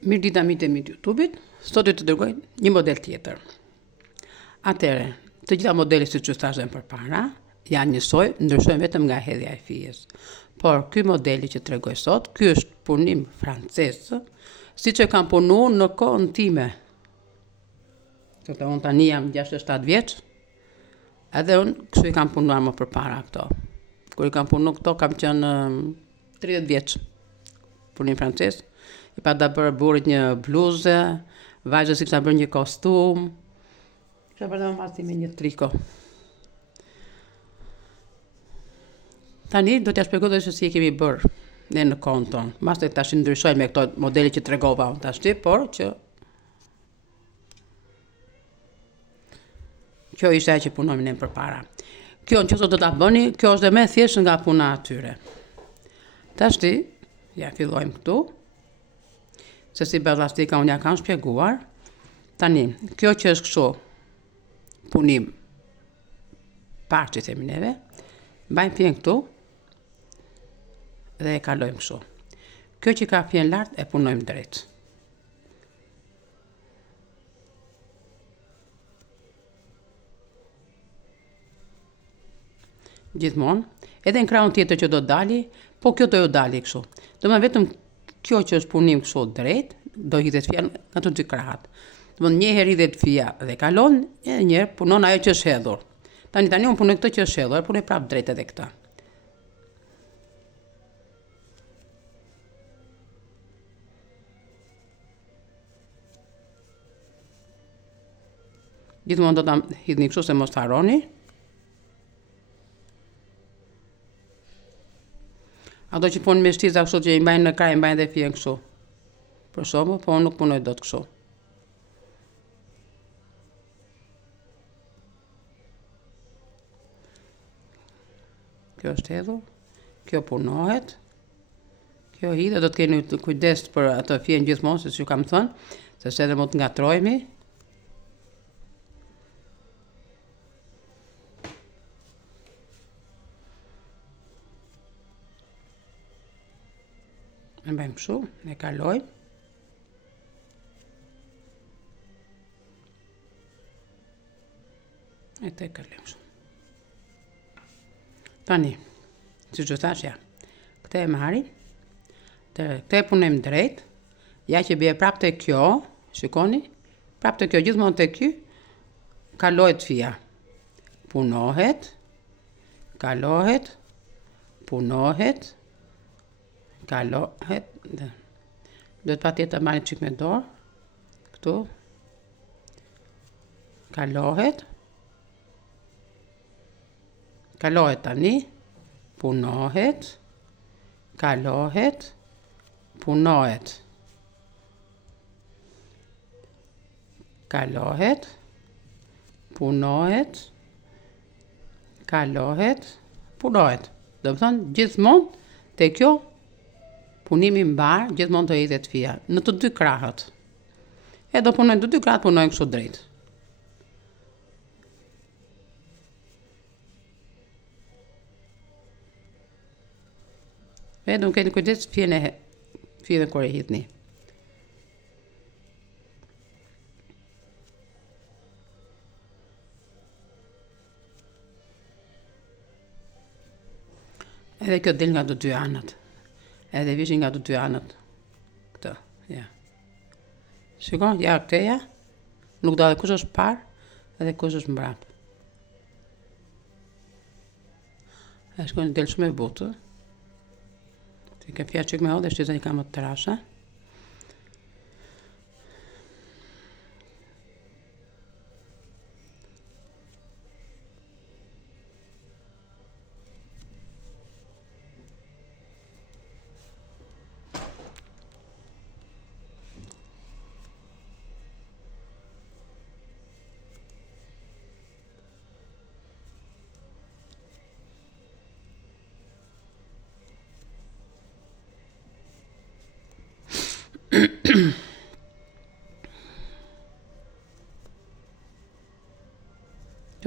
Mirë dita mitë e mitë YouTube-it, sot do të dërgoj një model tjetër. Atëre, të gjitha modelet siç ju thashëm përpara, janë njësoj, ndryshojnë vetëm nga hedhja e fijës. Por ky modeli që tregoj sot, ky është punim francez, siç e kam punuar në kohën time. Unë tani jam 67 vjeç, edhe unë kështu i kam punuar më përpara këto. Kur i kam punuar këto, kam qenë 30 vjeç. Punim francez. I pa da bërë burit një bluzë, vajzës i kisha bërë një kostum, kisha bërë dhe më masti me një triko. Tani do t'ja shpjegoj se si e kemi bërë ne në kohën tonë. Mas të tash ndryshoj me këto modele që tregova unë tash, por që kjo ishte ajo që punojmë ne përpara. Kjo nëse do ta bëni, kjo është dhe më thjesht nga puna atyre. Tash ja fillojmë këtu. Se si ballastika unë ja kam shpjeguar. Tani, kjo që është kështu punim parë që themi neve, mbajmë fjen këtu dhe e kalojmë kështu. Kjo që ka fjen lart e punojmë drejt. Gjithmonë, edhe në krahun tjetër që do dali, po kjo do ju dali kështu. Do më vetëm kjo që është punim kështu drejt, do hidhet fija nga të dy krahat. Domthonjë një herë hidhet fija dhe kalon, edhe një herë punon ajo që është hedhur. Tani unë punoj këtë që është hedhur, punoj prapë drejt edhe këtë. Gjithmonë do ta hidhni kështu se mos të harroni. Ato që punë me shtiza kështu që i mbajnë në kraj, i mbajnë dhe fjen kështu. Për shembull, po unë nuk punoj dot kështu. Kjo është hedhur, kjo punohet, kjo hidhet, do të keni kujdes për ato fjen gjithmonë, siç ju kam thënë, sepse edhe mund të ngatrohemi. E bëjmë kështu, e kalojmë. E të kalojmë kështu. Tani, si që thash ja, këte e marrim, këte e punojmë drejt, ja që bje prapë të kjo, shikoni, prapë të kjo, gjithmonë të kjo, kalohet fija. Punohet, kalohet, punohet, kalohet, do të patjetër të marrim çik me dorë, këtu, kalohet, kalohet tani, punohet, kalohet, punohet, kalohet, punohet, kalohet, punohet. Do të thonë gjithmonë te kjo punimi mbar, gjithmonë të hidhet fija në të dy krahët. E do punojnë të dy krahët, punojnë kështu drejt. E do keni kujdes fjen kur e hidhni. Edhe kjo del nga të dy anët. Edhe vishin nga të dy anët. Këtë, ja. Shikon, ja këteja. Nuk do edhe kush është parë, edhe kush është mbrapë. E shkojnë del shumë e butë. Të ke fja qik me hodhe, shtizën i ka më të trasha.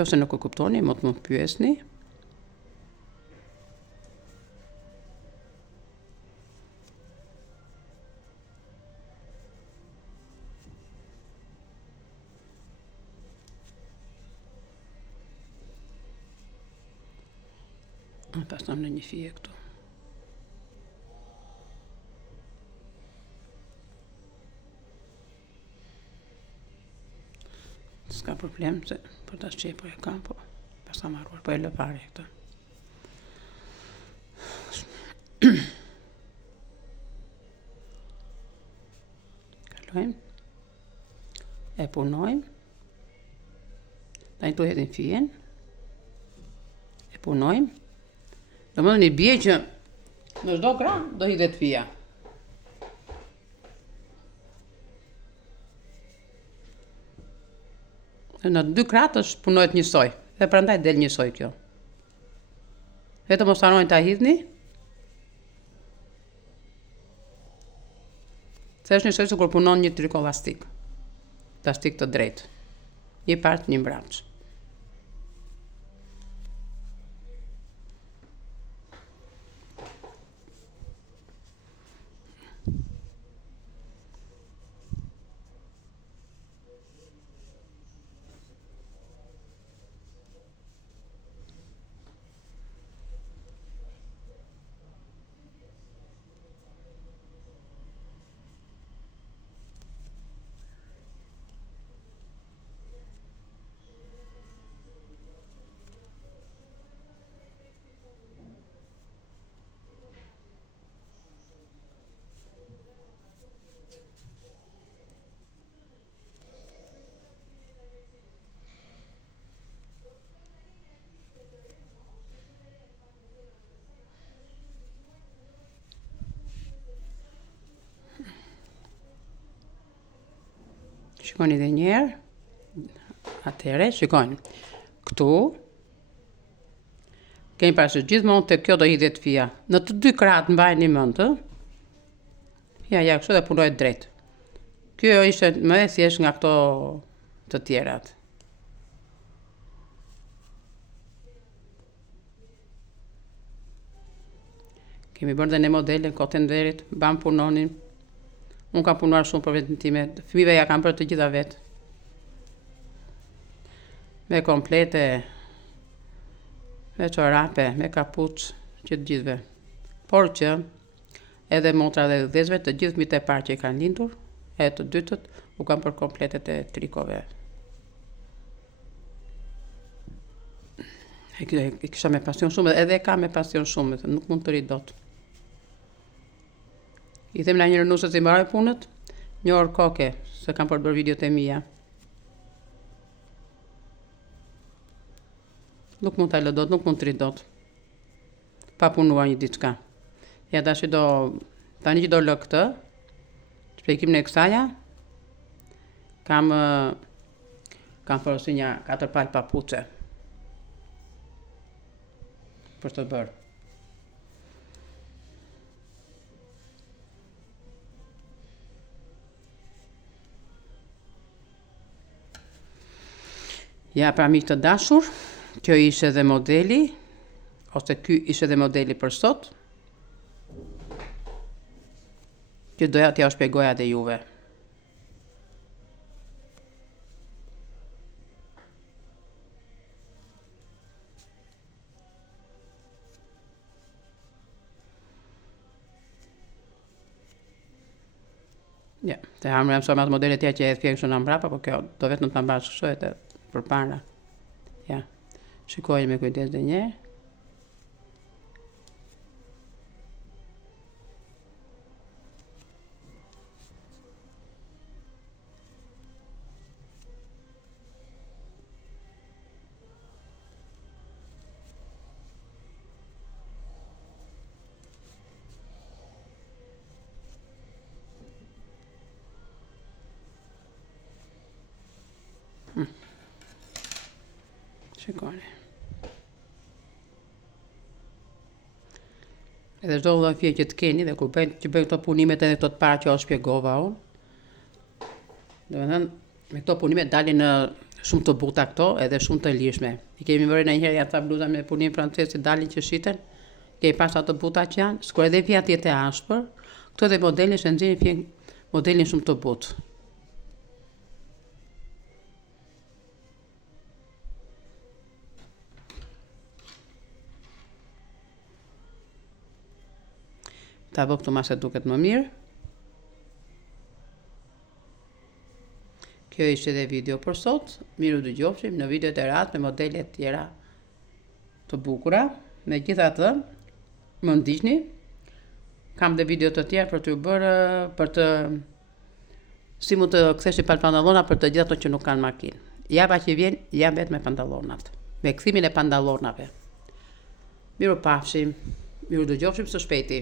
Nëse nuk e kuptoni, mund të më pyesni. Pastam në një fije këtu. S'ka problem, se për ta shqe po e kam, po pas ta marruar, po e lë pare këta. Kalojmë, e punojmë, ta një tu hedhin fijen, e punojmë, do më dhe një bje që në çdo krah do hidhet fija. Në 2 kratë është punohet njësoj, dhe prandaj del njësoj kjo. Vetëm mos harroni ta hidhni. Se është njësoj sikur punon një triko lastik. Lastik të drejtë. Një part, një mbrapsht. Shikoni dhe njerë, atëre, shikoni, këtu, kemi parasysh gjithmonë të kjo do hidhet fija. Në të 2 kratë mbajni mend, ja kështu dhe punohet drejt. Kjo ishte më e thjesht nga këto të tjerat. Kemi bërë dhe në modele, kote nderit, bam punonin. Unë kam punuar shumë për vetën time, fëmijëve ja kam bërë të gjitha vetë. Me komplete, me çorape, me kapuç, që të gjithëve. Por që edhe motra dhe dhezve, të gjithë fëmijët e parë që i kanë lindur, e të dytët, u kam për kompletet e trikove. E kisha me pasion shumë, edhe e ka me pasion shumë, nuk mund të ri dot. I them na njërë nusës i mbaroj punët, një orë koke, se kam përbër videot e mija. Nuk mund të lë dot, nuk mund të ri dot. Pa punuar një diçka. Ja tash tani që do lë këtë, shpjegimin e kësaja, kam përësi një 4 palë papuçe. Për të bërë. Ja, pra miq të dashur, kjo ishte dhe modeli, ose ky ishte dhe modeli për sot, që doja t'ja shpjegoja dhe juve. Ja, të hamre mësoj me atë modele tja që e thpje kështu në mbrapa, po kjo do vetëm të mbash kështu e për para. Ja, shikoj me kujdes dhe një. Shikoni. Edhe çdo lloj fije që të keni dhe kur bëjnë këto punimet edhe këto të para që o shpjegova unë. Domethënë, me këto punime dalin në shumë të buta këto edhe shumë të lirshme. I kemi vërë ndonjëherë ja ta bluza me punim francez që dalin që shiten. Kemi pas ato buta që janë, sikur edhe fija tjetë e ashpër, këto edhe modelin që nxjerrin fijen modelin shumë të butë. Ta vë këtu ma se duket më mirë. Kjo ishte edhe video për sot. Miru dëgjofshim në videot e radhë me modele të tjera të bukura. Megjithatë, më ndiqni. Kam dhe video të tjerë për t'ju bërë, për të si mund të kthesh pantallona për të gjithë ato që nuk kanë makinë. Java që vjen, jam vetë me pantallonat. Me kthimin e pantallonave. Miru pafshim. Miru dëgjofshim së shpejti.